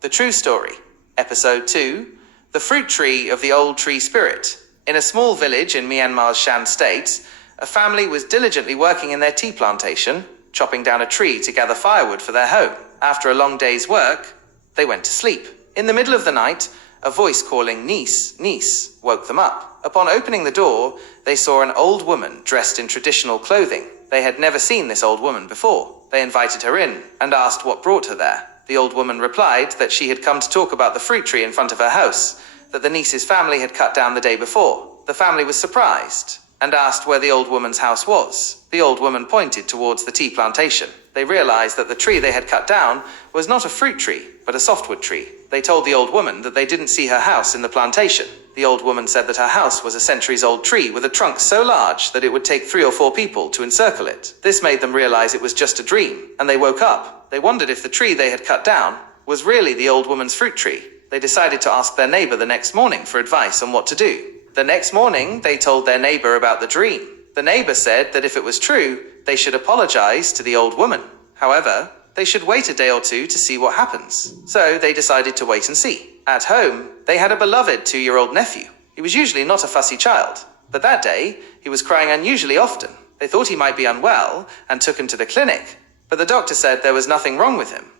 The True Story. Episode 2. The Fruit Tree of the Old Tree Spirit. In a small village in Myanmar's Shan State, a family was diligently working in their tea plantation, chopping down a tree to gather firewood for their home. After a long day's work, they went to sleep. In the middle of the night, a voice calling "Niece, niece" woke them up. Upon opening the door, they saw an old woman dressed in traditional clothing. They had never seen this old woman before. They invited her in and asked what brought her there. The old woman replied that she had come to talk about the fruit tree in front of her house, that the niece's family had cut down the day before. The family was surprised and asked where the old woman's house was. The old woman pointed towards the tea plantation. They realized that the tree they had cut down was not a fruit tree, but a softwood tree. They told the old woman that they didn't see her house in the plantation. The old woman said that her house was a centuries-old tree with a trunk so large that it would take 3 or 4 people to encircle it. This made them realize it was just a dream, and they woke up. They wondered if the tree they had cut down was really the old woman's fruit tree. They decided to ask their neighbor the next morning for advice on what to do. The next morning, they told their neighbor about the dream. The neighbor said that if it was true, they should apologize to the old woman. However, they should wait a day or 2 to see what happens. So they decided to wait and see. At home, they had a beloved 2-year-old nephew. He was usually not a fussy child, but that day, he was crying unusually often. They thought he might be unwell and took him to the clinic, but the doctor said there was nothing wrong with him.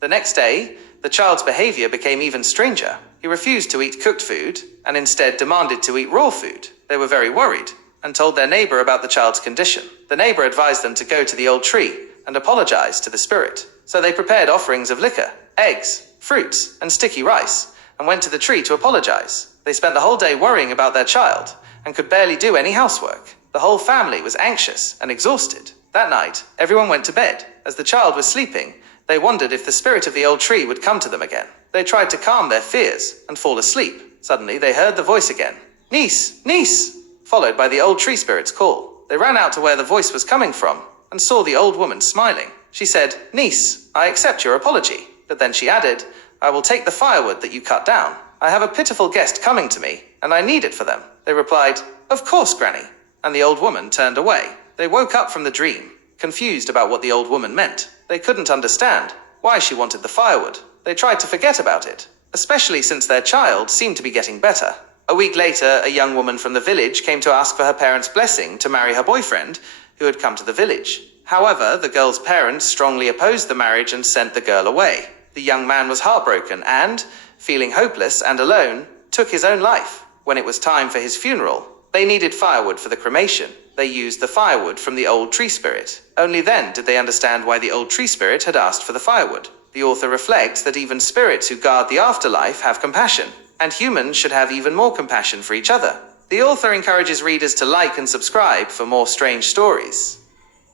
The next day, the child's behavior became even stranger. He refused to eat cooked food and instead demanded to eat raw food. They were very worried and told their neighbor about the child's condition. The neighbor advised them to go to the old tree and apologize to the spirit. So they prepared offerings of liquor, eggs, fruits, and sticky rice and went to the tree to apologize. They spent the whole day worrying about their child and could barely do any housework. The whole family was anxious and exhausted. That night, everyone went to bed. As the child was sleeping, they wondered if the spirit of the old tree would come to them again. They tried to calm their fears and fall asleep. Suddenly, they heard the voice again. "Niece, niece," followed by the old tree spirit's call. They ran out to where the voice was coming from and saw the old woman smiling. She said, "Niece, I accept your apology." But then she added, "I will take the firewood that you cut down. I have a pitiful guest coming to me, and I need it for them." They replied, "Of course, Granny," and the old woman turned away. They woke up from the dream, confused about what the old woman meant. They couldn't understand why she wanted the firewood. They tried to forget about it, especially since their child seemed to be getting better. A week later, a young woman from the village came to ask for her parents' blessing to marry her boyfriend, who had come to the village. However, the girl's parents strongly opposed the marriage and sent the girl away. The young man was heartbroken and, feeling hopeless and alone, took his own life. When it was time for his funeral, they needed firewood for the cremation. They used the firewood from the old tree spirit. Only then did they understand why the old tree spirit had asked for the firewood. The author reflects that even spirits who guard the afterlife have compassion, and humans should have even more compassion for each other. The author encourages readers to like and subscribe for more strange stories.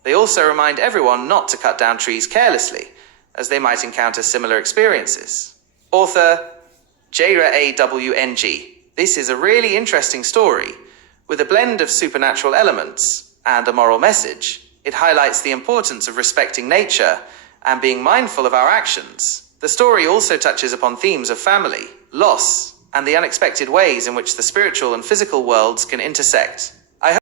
They also remind everyone not to cut down trees carelessly, as they might encounter similar experiences. Author Jara AWNG. This is a really interesting story, with a blend of supernatural elements and a moral message. It highlights the importance of respecting nature and being mindful of our actions. The story also touches upon themes of family, loss, and the unexpected ways in which the spiritual and physical worlds can intersect.